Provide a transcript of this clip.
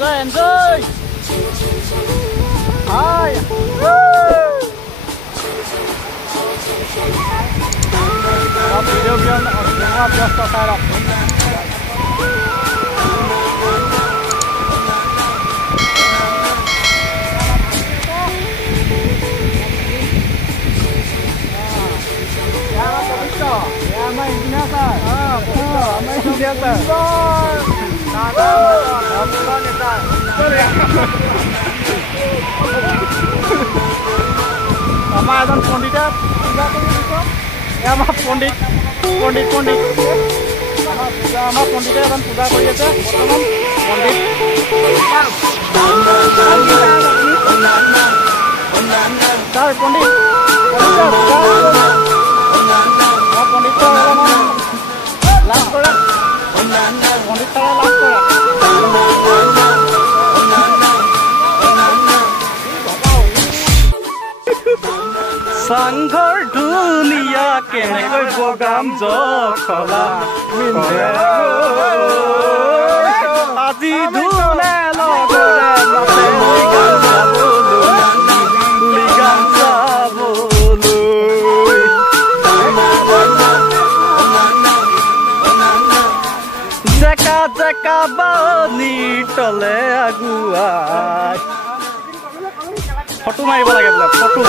enjoy. Hi. Video beyond just a side of. Ama eজন পণ্ডিতে পূজা কৰি দিছো আমাৰ পণ্ডিত আমাৰ পণ্ডিতে এজন পূজা কৰি আছে বৰ্তমান পণ্ডিত তাৰ পণ্ডিত লাভ কৰা পণ্ডিত তাৰা লাভ কৰা সংঘৰ দুনিয়া কেনেকৈ বগাম জখলা আজি ধুলে লগৰে নাচে গান চাবলৈ জেকা জেকা বানীৰ তলে আগুৱাই ফটো মাৰিব লাগে বোলে ফটো